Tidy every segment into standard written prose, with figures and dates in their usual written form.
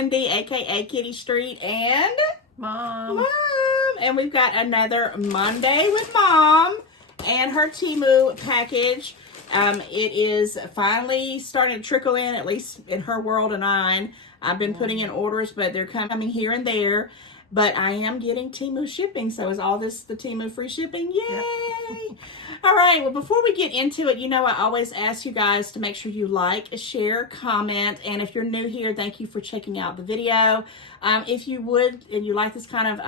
Wendy, aka Kitty Street, and Mom. And we've got another Monday with Mom and her Temu package. It is finally starting to trickle in, at least in her world and mine. I've been putting in orders, but they're coming here and there. But I am getting Temu shipping, so is all this the Temu free shipping? Yay! Yep. All right, well, before we get into it, you know I always ask you guys to make sure you like, share, comment, and if you're new here, thank you for checking out the video. If you would, and you like this kind of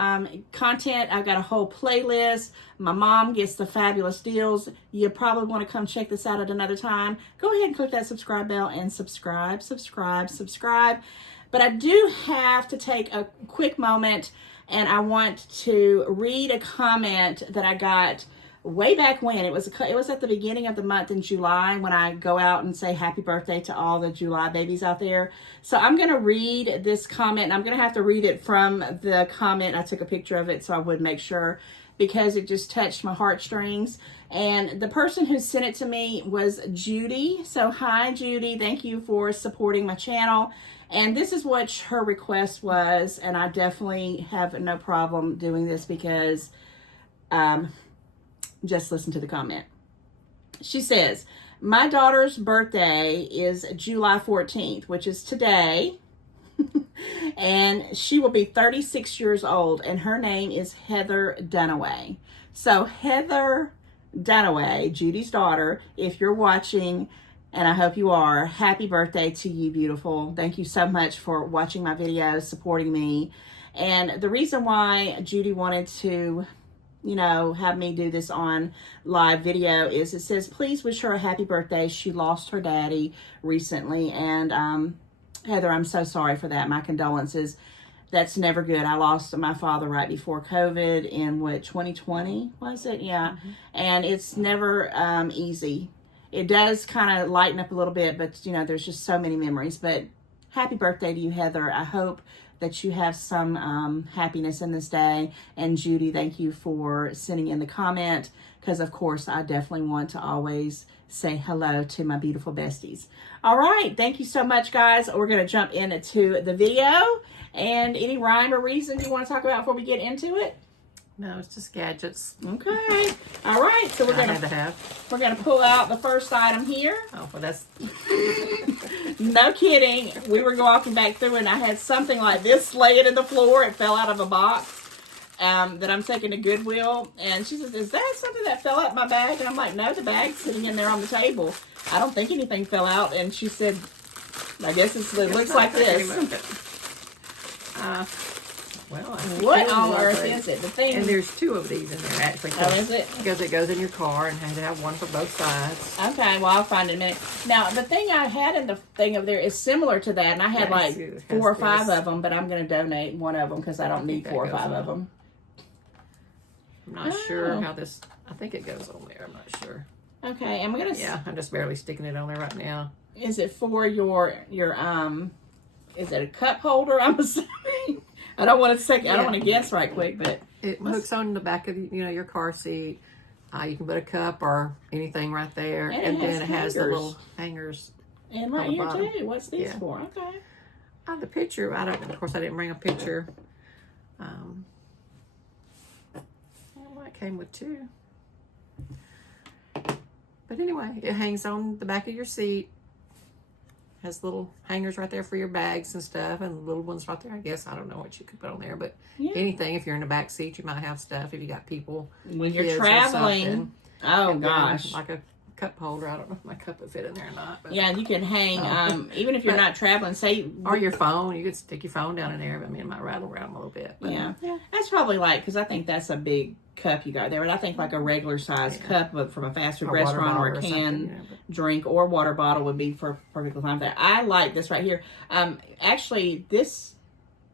content, I've got a whole playlist. My mom gets the fabulous deals. You probably want to come check this out at another time. Go ahead and click that subscribe bell and subscribe. But I do have to take a quick moment, and I want to read a comment that I got way back when. It was at the beginning of the month in July when I go out and say happy birthday to all the July babies out there. So I'm going to read this comment, and I'm going to have to read it from the comment. I took a picture of it so I would make sure, because it just touched my heartstrings. And the person who sent it to me was Judy. So hi, Judy. Thank you for supporting my channel. And this is what her request was, and I definitely have no problem doing this because just listen to the comment. She says, my daughter's birthday is July 14th, which is today, and she will be 36 years old, and her name is Heather Dunaway. So Heather Dunaway, Judy's daughter, if you're watching, and I hope you are, happy birthday to you, beautiful. Thank you so much for watching my videos, supporting me. And the reason why Judy wanted to, you know, have me do this on live video is it says, please wish her a happy birthday. She lost her daddy recently. And Heather, I'm so sorry for that. My condolences. That's never good. I lost my father right before COVID in 2020, was it? Yeah. Mm-hmm. And it's never easy. It does kind of lighten up a little bit, but, you know, there's just so many memories. But happy birthday to you, Heather. I hope that you have some happiness in this day. And Judy, thank you for sending in the comment, because, of course, I definitely want to always say hello to my beautiful besties. All right. Thank you so much, guys. We're going to jump into the video. And any rhyme or reason you want to talk about before we get into it? No, it's just gadgets. Okay. All right. So we're gonna pull out the first item here. Oh, well, that's no kidding. We were walking back through, and I had something like this laying in the floor. It fell out of a box that I'm taking to Goodwill, and she says, "Is that something that fell out my bag?" And I'm like, "No, the bag's sitting in there on the table. I don't think anything fell out." And she said, "I guess it looks like this." Well, what on earth is it? The thing, and there's two of these in there actually. Oh, is it? Because it goes in your car and has to have one for both sides. Okay, well, I'll find it in a minute. Now, the thing I had in the thing over there is similar to that, and I had like 4 or 5 of them, but I'm going to donate one of them because I don't need 4 or 5 of them. I'm not sure how this. I think it goes on there. I'm not sure. Okay, and we're gonna. Yeah, I'm just barely sticking it on there right now. Is it for your Is it a cup holder? I'm assuming. I don't want to guess right quick, but it hooks on the back of your car seat. You can put a cup or anything right there, and then it has the little hangers. And right here too. What's these for? Okay. The picture. I don't. Of course, I didn't bring a picture. It came with 2. But anyway, it hangs on the back of your seat. Has little hangers right there for your bags and stuff, and little ones right there. I guess I don't know what you could put on there, but anything. If you're in the back seat, you might have stuff. If you got people when you're traveling. Oh gosh, like a cup holder. I don't know if my cup would fit in there or not. But, yeah, you can hang. Even if you're not traveling, say or your phone. You could stick your phone down in there. But I mean, it might rattle around a little bit. But, yeah, that's probably because I think that's a big cup you got there, but I think like a regular size cup from a fast food restaurant or a canned drink or water bottle would be for perfectly fine for that. I like this right here. Actually,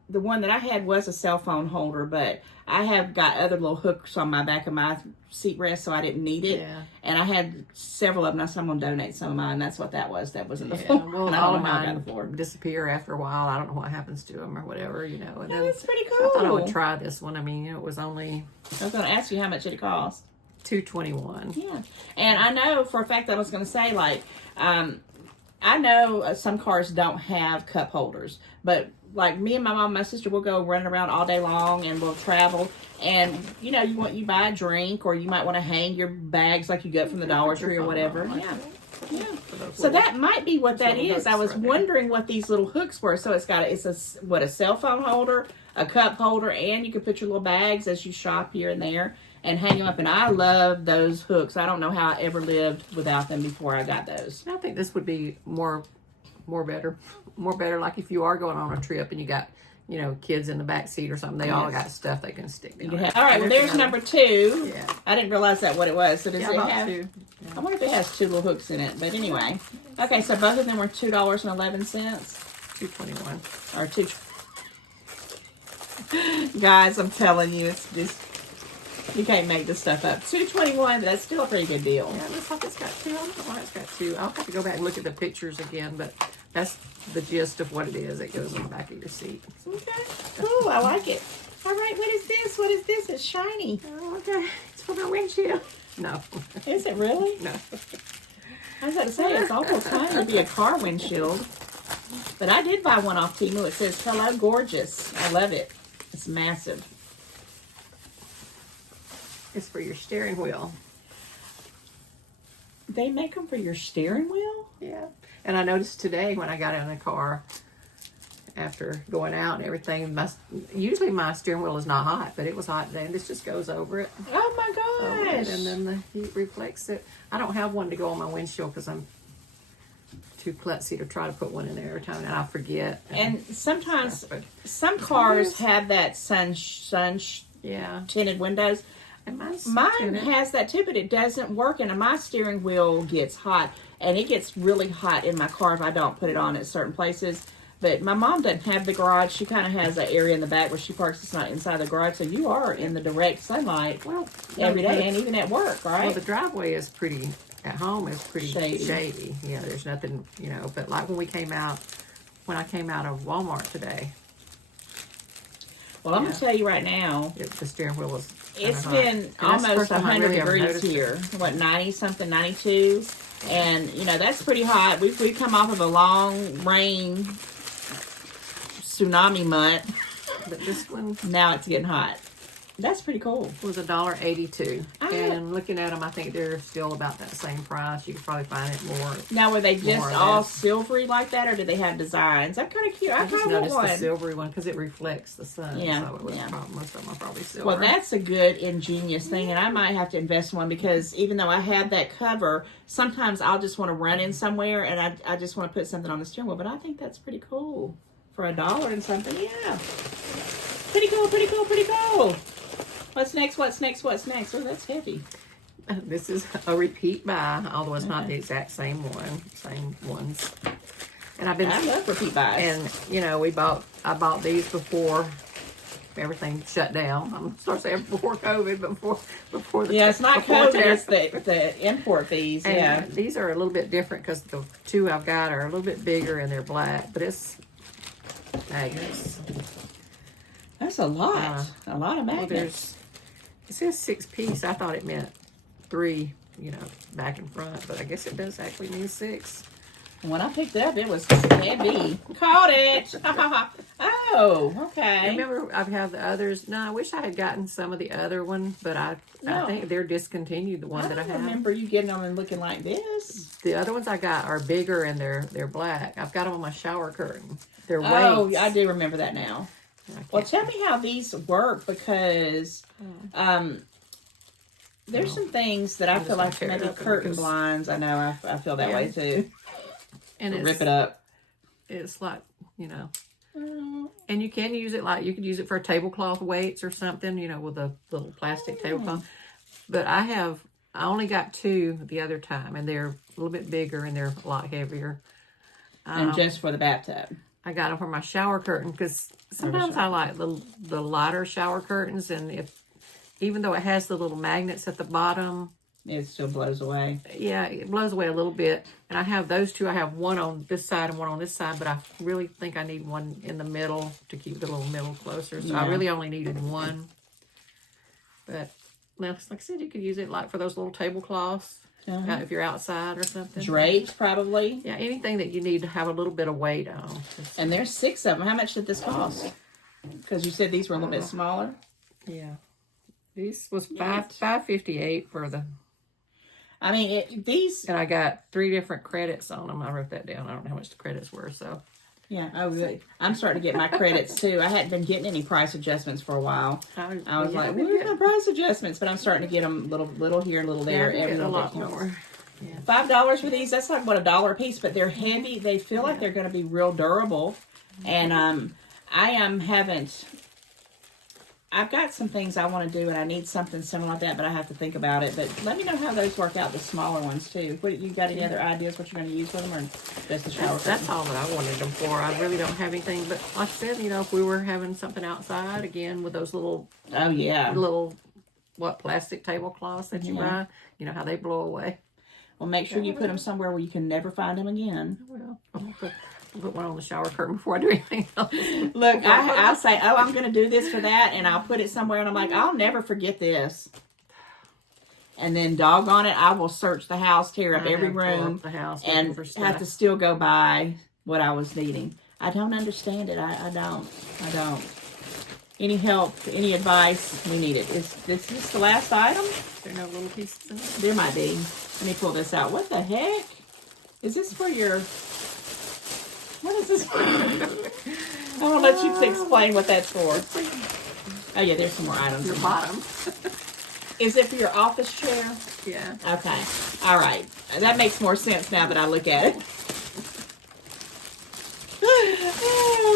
the one that I had was a cell phone holder, but I have got other little hooks on my back of my seat rest, so I didn't need it. Yeah. And I had several of them. I said I'm going to donate some of mine. That's what that was. That was in the floor. Well, all of mine disappear after a while. I don't know what happens to them or whatever, And that's pretty cool. I thought I would try this one. I mean, it was only... I was going to ask you how much it cost. $2.21. Yeah. And I know for a fact that I was going to say, I know some cars don't have cup holders, but like me and my mom and my sister will go running around all day long, and we'll travel. And you know, you buy a drink, or you might want to hang your bags like you get from the Dollar Tree or whatever. Yeah. So that might be what that is. I was wondering what these little hooks were. So it's a cell phone holder, a cup holder, and you can put your little bags as you shop here and there and hang them up. And I love those hooks. I don't know how I ever lived without them before I got those. I think this would be more better. Like if you are going on a trip and you got, you know, kids in the back seat or something, they all got stuff they can stick down. All right, well, there's number 2. Yeah. I didn't realize what it was. So does it have 2? Yeah. I wonder if it has 2 little hooks in it. But anyway. Okay, so both of them were $2.11. $2.21. Or 2. Guys, I'm telling you, it's just, you can't make this stuff up. $2.21, but that's still a pretty good deal. Yeah, it looks like it's got 2. I don't know why it's got 2. I'll have to go back and look at the pictures again, but that's the gist of what it is. It goes on the back of your seat. Okay. Cool. I like it. All right. What is this? What is this? It's shiny. Oh, okay. It's for my windshield. No. Is it really? No. I was about to say, it's almost time to be a car windshield. But I did buy one off Temu. It says, "Hello, gorgeous." I love it. It's massive. It's for your steering wheel. They make them for your steering wheel? Yeah. And I noticed today when I got in the car after going out and everything, usually my steering wheel is not hot, but it was hot today, and this just goes over it. Oh my gosh. And then the heat reflects it. I don't have one to go on my windshield because I'm too klutzy to try to put one in there every time, and I forget. And sometimes some cars have that sun tinted windows. And mine has that too, but it doesn't work, and my steering wheel gets hot, and it gets really hot in my car if I don't put it on at certain places. But my mom doesn't have the garage. She kind of has an area in the back where she parks. It's not inside the garage, so you are in the direct sunlight every day, and even at work, right? Well, the driveway is pretty, at home is pretty shady. Yeah, there's nothing, you know, but like when I came out of Walmart today. Well, I'm going to tell you right now. The steering wheel was It's been almost 100 degrees here. What, 90-something, 92? And, you know, that's pretty hot. We've come off of a long rain tsunami month. But this one... Now it's getting hot. That's pretty cool. It was $1.82. And looking at them, I think they're still about that same price. You could probably find it more. Now, were they just all silvery like that, or did they have designs? I'm kind of cute. I just noticed the silvery one because it reflects the sun. Yeah. So it was most of them are probably silver. Well, that's a good, ingenious thing, and I might have to invest in one because even though I have that cover, sometimes I'll just want to run in somewhere, and I just want to put something on the steering wheel. But I think that's pretty cool for $1 and something. Yeah. Pretty cool, pretty cool, pretty cool. What's next? What's next? What's next? Oh, that's heavy. This is a repeat buy, although it's not the exact same ones. And I love repeat buys. And you know, I bought these before everything shut down. I'm sorry to say before COVID, but before the it's not COVID. It's the import fees. And these are a little bit different because the 2 I've got are a little bit bigger and they're black, but it's magnets. That's a lot. A lot of magnets. It says 6-piece. I thought it meant 3, you know, back and front, but I guess it does actually mean 6. When I picked it up, it was heavy. Caught it. Oh, okay. Remember, I've had the others. No, I wish I had gotten some of the other one, but I think they're discontinued, the one that I have. I remember you getting them and looking like this. The other ones I got are bigger and they're black. I've got them on my shower curtain. They're weights. Oh, I do remember that now. Well, tell me how these work because there's some things that I feel like maybe curtain blinds. I know I feel that way too. And rip it up. It's like, you know, and you can use it you could use it for tablecloth weights or something, you know, with a little plastic tablecloth. But I only got 2 the other time, and they're a little bit bigger and they're a lot heavier. And just for the bathtub. I got them for my shower curtain because sometimes I like the lighter shower curtains, and even though it has the little magnets at the bottom, it still blows away. Yeah, it blows away a little bit. And I have those 2. I have one on this side and one on this side, but I really think I need one in the middle to keep the little middle closer. So I really only needed one. But like I said, you could use it like for those little tablecloths. if you're outside or something. Drapes, probably. Yeah, anything that you need to have a little bit of weight on. And there's 6 of them. How much did this cost? Because you said these were a little bit smaller. Yeah. This was $5.58 for the... I mean, these... And I got 3 different credits on them. I wrote that down. I don't know how much the credits were, so... Yeah, I'm starting to get my credits too. I hadn't been getting any price adjustments for a while. I was like, where's my price adjustments? But I'm starting to get them little here, little there. Yeah, every a little lot bit more. Yeah. $5 for these. That's like what, $1 a piece, but they're heavy. They feel like they're going to be real durable. And I've got some things I want to do, and I need something similar like that, but I have to think about it. But let me know how those work out, the smaller ones too. What, you got any other ideas what you're going to use for them, or just the shower? That's all that I wanted them for. I really don't have anything, but like I said, you know, if we were having something outside again with those little plastic tablecloths that you buy, you know how they blow away. Well, make sure you put them somewhere where you can never find them again. Well, I'll put one on the shower curtain before I do anything else. Look, I'll say, oh, I'm going to do this for that, and I'll put it somewhere, and I'm like, I'll never forget this. And then, doggone it, I will search the house, tear up every room, the house and have to still go buy what I was needing. I don't understand it. I don't. Any help, any advice, we need it. Is this the last item? There are no little pieces in it? There might be. Let me pull this out. What the heck? Is this for your... What is this for? I will let you explain what that's for. Oh, yeah, there's some more items. Your bottom. Is it for your office chair? Yeah. Okay. All right. That makes more sense now that I look at it.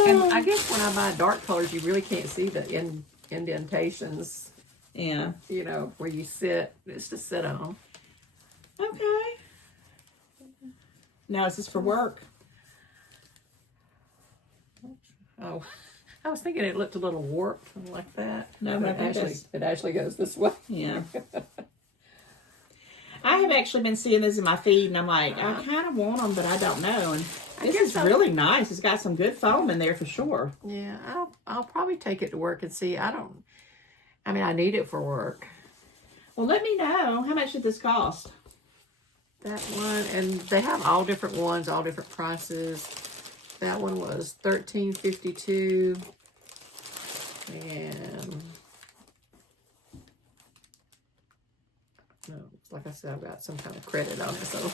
And I guess when I buy dark colors, you really can't see the indentations. Yeah. You know, where you sit. It's to sit on. Okay. Now, is this for work? Oh, I was thinking it looked a little warped like that. No, but it actually goes this way. Yeah. I have actually been seeing this in my feed, and I'm like, I kind of want them, but I don't know. And this is really nice. It's got some good foam in there for sure. Yeah, I'll probably take it to work and see. I need it for work. Well, let me know. How much did this cost? That one, and they have all different ones, all different prices. That one was $13.52, and like I said, I've got some kind of credit on it. So,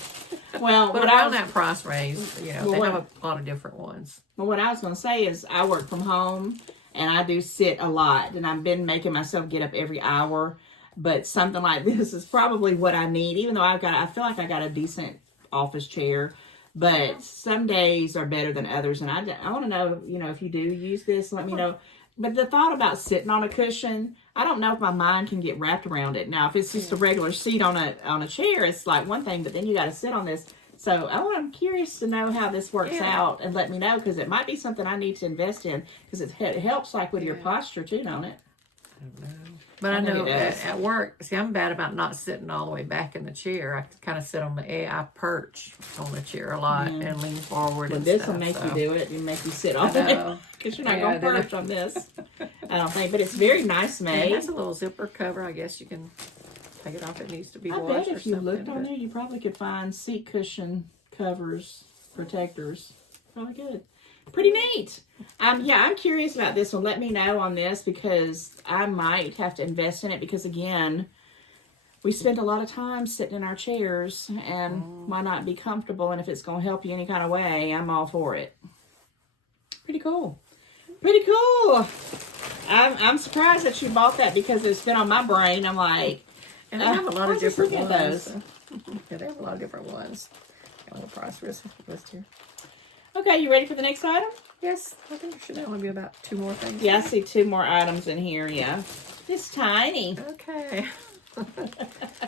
well, but around that price range, you know, they have a lot of different ones. Well, what I was going to say is, I work from home, and I do sit a lot, and I've been making myself get up every hour. But something like this is probably what I need, even though I feel like I got a decent office chair. But some days are better than others. And I want to know, you know, if you do use this, let me know. But the thought about sitting on a cushion, I don't know if my mind can get wrapped around it. Now, if it's just a regular seat on a chair, it's like one thing, but then you got to sit on this. So I'm curious to know how this works out, and let me know, because it might be something I need to invest in, because it helps like with your posture too, don't it? I don't know. But I know at work, see, I'm bad about not sitting all the way back in the chair. I kind of sit on I perch on the chair a lot and lean forward. Well, this will make you do it. It'll make you sit on it, because you're not going to perch on this. I don't think, but it's very nice made. It has a little zipper cover. I guess you can take it off. It needs to be washed. I bet if you looked on there, you probably could find seat cushion covers, protectors. Probably good. Pretty neat. I'm curious about this one. Let me know on this, because I might have to invest in it, because again, we spend a lot of time sitting in our chairs, and why not be comfortable? And if it's going to help you any kind of way, I'm all for it. Pretty cool. Pretty cool. I'm surprised that you bought that, because it's been on my brain. I'm like, and they have a lot of different ones. Those. Yeah, they have a lot of different ones. Got a little price list here. Okay, you ready for the next item? Yes, I think there should only be about 2 more things. Yeah, I see 2 more items in here, yeah. It's tiny. Okay.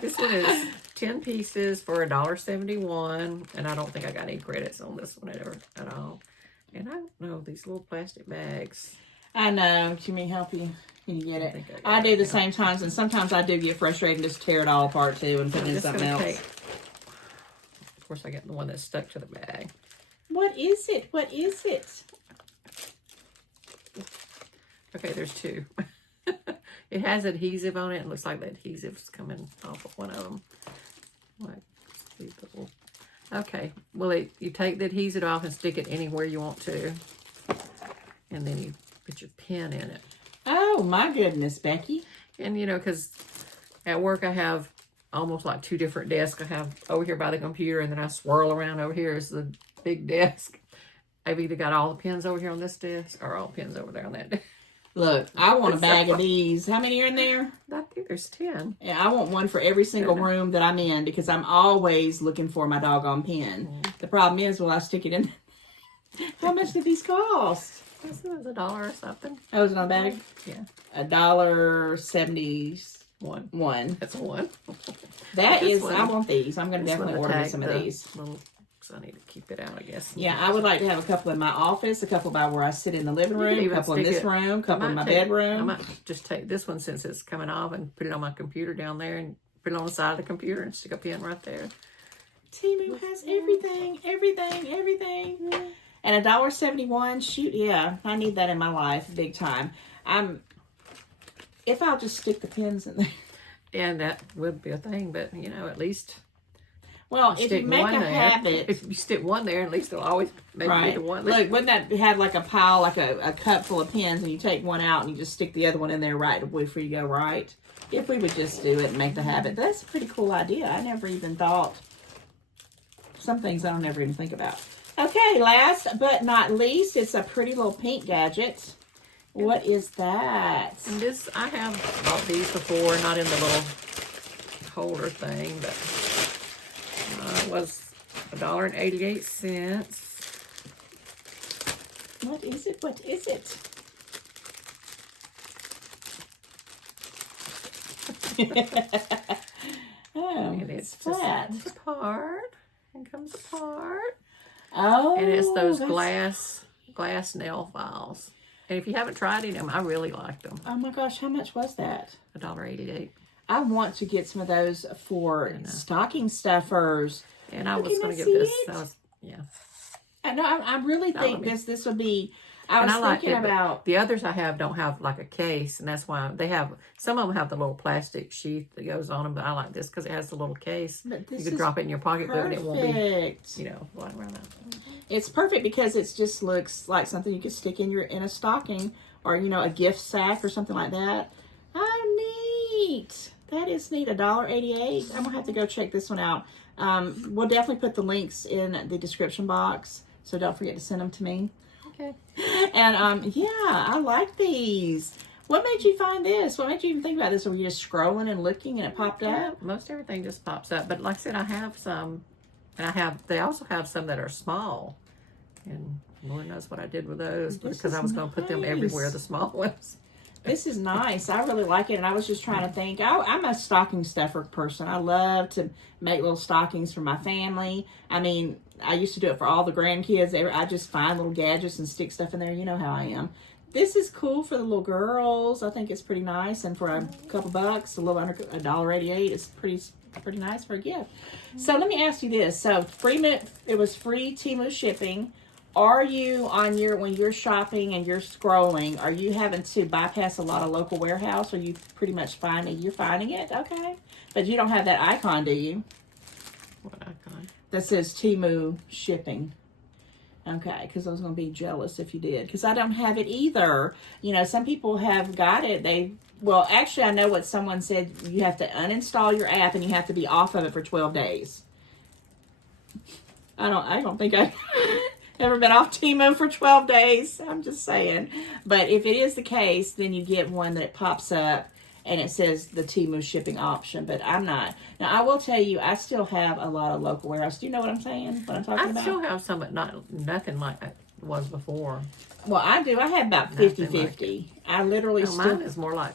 This one is 10 pieces for $1.71, and I don't think I got any credits on this one at all. And I don't know, these little plastic bags. I know. Can we help you? Can you get it? I do the same times, and sometimes I do get frustrated and just tear it all apart, too, and put it in something else. Of course, I got the one that's stuck to the bag. What is it? What is it? Okay, there's 2. It has adhesive on it. It looks like the adhesive's coming off of one of them. Like Okay. Well, you take the adhesive off and stick it anywhere you want to. And then you put your pen in it. Oh, my goodness, Becky. And, you know, because at work I have almost like 2 different desks. I have over here by the computer, and then I swirl around over here is the big desk. I've either got all the pens over here on this desk or all the pens over there on that desk. Look, I want a bag of these. How many are in there? I think there's 10. Yeah, I want one for every single room that I'm in because I'm always looking for my doggone pen. The problem is, will I stick it in? How much did these cost? This was $1 or something. Oh, was it on a bag? Yeah. $1.71. That's a 1. That is, one. I want these. I'm going to definitely order me some of these. Because I need to keep it out, I guess. Yeah, I would like to have a couple in my office, a couple by where I sit in the living room, a couple in this room, a couple in my bedroom. I might just take this one since it's coming off and put it on my computer down there and put it on the side of the computer and stick a pen right there. Temu has everything. And $1.71, shoot, yeah, I need that in my life, big time. If I'll just stick the pins in there. And that would be a thing, but, you know, at least... Well, if you make a habit... If you stick one there, at least it'll always maybe be the one. Look, wouldn't that have like a pile, like a cup full of pins, and you take one out and you just stick the other one in there right before you go, right? If we would just do it and make the habit. That's a pretty cool idea. I never even thought... Some things I don't ever even think about. Okay, last but not least, it's a pretty little pink gadget. What is that? And this, I have bought these before, not in the little holder thing, but it was $1.88. What is it? What is it? Oh, and it's flat. Just apart. It comes apart. Oh, and it's those glass nail files. And if you haven't tried any of them, I really liked them. Oh my gosh, how much was that? $1.88. I want to get some of those for stocking stuffers. And I was going to get this. I know. I really think this would be. I was thinking about the others I have don't have like a case, and that's why they have. Some of them have the little plastic sheath that goes on them, but I like this because it has the little case. You could drop it in your pocketbook, and it won't be, flying around out. It's perfect because it just looks like something you could stick in a stocking or a gift sack or something like that. Oh, neat! That is neat. $1.88. I'm gonna have to go check this one out. We'll definitely put the links in the description box, so don't forget to send them to me. Okay. And yeah, I like these. What made you find this? What made you even think about this? Were you just scrolling and looking and it popped up? Most everything just pops up. But like I said, I have some, and they also have some that are small. And Lord knows what I did with those because I was going to put them everywhere, the small ones. This is nice. I really like it. And I was just trying to think. I'm a stocking stuffer person. I love to make little stockings for my family. I mean, I used to do it for all the grandkids. I just find little gadgets and stick stuff in there. You know how I am. This is cool for the little girls. I think it's pretty nice. And for a couple bucks, a little under $1.88, it's pretty nice for a gift. So let me ask you this. So it was free Temu shipping. Are you when you're shopping and you're scrolling, are you having to bypass a lot of local warehouse? Or you pretty much you're finding it? Okay. But you don't have that icon, do you? What icon? That says Temu shipping. Okay, because I was going to be jealous if you did. Because I don't have it either. Some people have got it. Well, actually, I know what someone said. You have to uninstall your app and you have to be off of it for 12 days. I don't think I've ever been off Temu for 12 days. I'm just saying. But if it is the case, then you get one that pops up and it says the Temu shipping option, but I'm not. Now, I will tell you, I still have a lot of local warehouse. Do you know what I'm saying? What I'm talking about? I still have some, but nothing like it was before. Well, I do. I have about 50-50. I literally mine is more like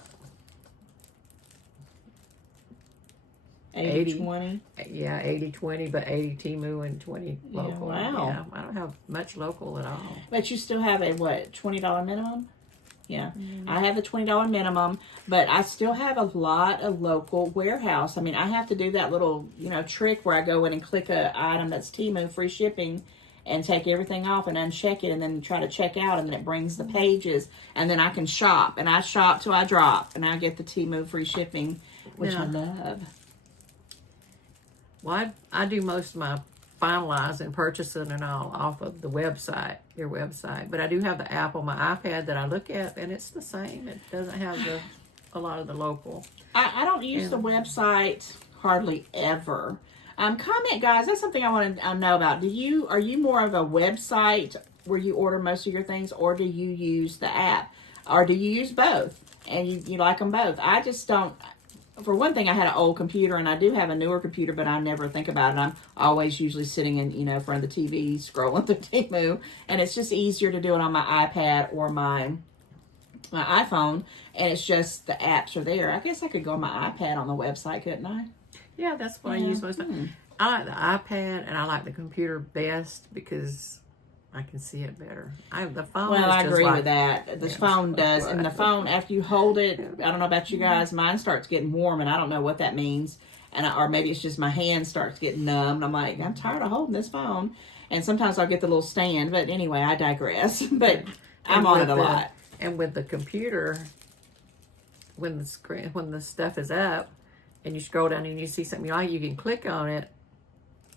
80-20. Yeah, 80-20, but 80 Temu and 20 local. Yeah, wow. Yeah, I don't have much local at all. But you still have a, $20 minimum? Yeah, I have the $20 minimum, but I still have a lot of local warehouse. I mean, I have to do that little, trick where I go in and click a item that's Temu free shipping and take everything off and uncheck it and then try to check out, and then it brings the pages, and then I can shop, and I shop till I drop, and I get the Temu free shipping, which I love. Well, I do most of my finalizing purchasing and all off of the website, your website. But I do have the app on my iPad that I look at, and it's the same. It doesn't have a lot of the local. I don't use the website hardly ever. Comment, guys. That's something I want to know about. Are you more of a website where you order most of your things, or do you use the app, or do you use both? And you like them both? I just don't. For one thing, I had an old computer, and I do have a newer computer, but I never think about it. I'm always usually sitting in, front of the TV, scrolling through Temu, and it's just easier to do it on my iPad or my iPhone, and it's just the apps are there. I guess I could go on my iPad on the website, couldn't I? Yeah, that's what I use most of the time. I like the iPad, and I like the computer best because I can see it better. The phone. Well, I agree with that. The Yeah, phone does, and the phone, after you hold it, Yeah. I don't know about you guys, mine starts getting warm, and I don't know what that means. Or maybe it's just my hand starts getting numb, and I'm like, I'm tired of holding this phone. And sometimes I'll get the little stand, but anyway, I digress. But I'm on it a lot. And with the computer, when the stuff is up, and you scroll down and you see something you like, you can click on it,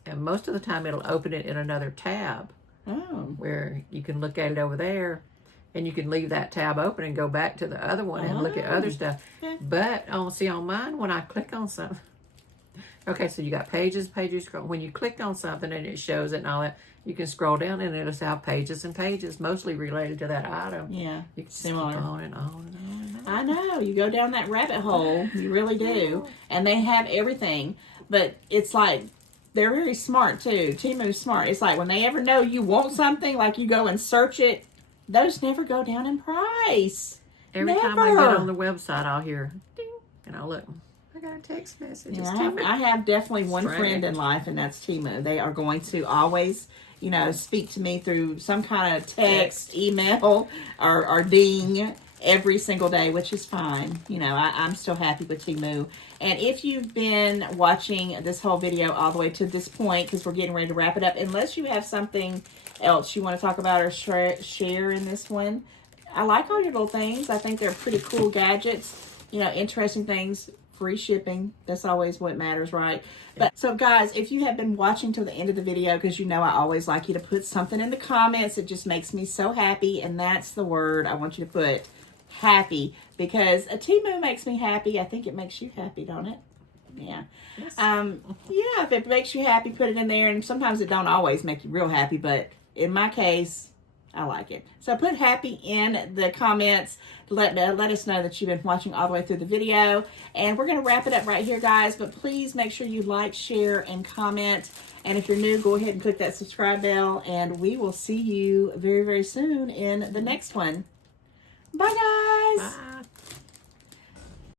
and most of the time it'll open it in another tab. Oh. Where you can look at it over there, and you can leave that tab open and go back to the other one and look at other stuff. Okay. But on mine, when I click on something, okay, so you got pages, scroll. When you click on something and it shows it and all that, you can scroll down and it'll have pages and pages, mostly related to that item. Yeah, You can similar. skip on and on and on. I know. You go down that rabbit hole. You really do. And they have everything. But it's like, they're very smart, too. Temu's smart. It's like when they ever know you want something, like you go and search it, those never go down in price. Every time I get on the website, I'll hear ding, and I'll look. I got a text message. Yeah, I have definitely one friend in life, and that's Temu. They are going to always, speak to me through some kind of text, email, or ding every single day, which is fine. I'm still happy with Temu. And if you've been watching this whole video all the way to this point, because we're getting ready to wrap it up, unless you have something else you want to talk about or share in this one, I like all your little things. I think they're pretty cool gadgets, interesting things. Free shipping. That's always what matters, right? But so guys, if you have been watching till the end of the video, because I always like you to put something in the comments. It just makes me so happy, and that's the word I want you to put. Happy, because a Temu makes me happy. I think it makes you happy, don't it? Yeah. Yes. Yeah, if it makes you happy, put it in there. And sometimes it don't always make you real happy, but in my case, I like it. So put happy in the comments. Let us know that you've been watching all the way through the video. And we're going to wrap it up right here, guys. But please make sure you like, share, and comment. And if you're new, go ahead and click that subscribe bell. And we will see you very, very soon in the next one. Bye, guys. Bye.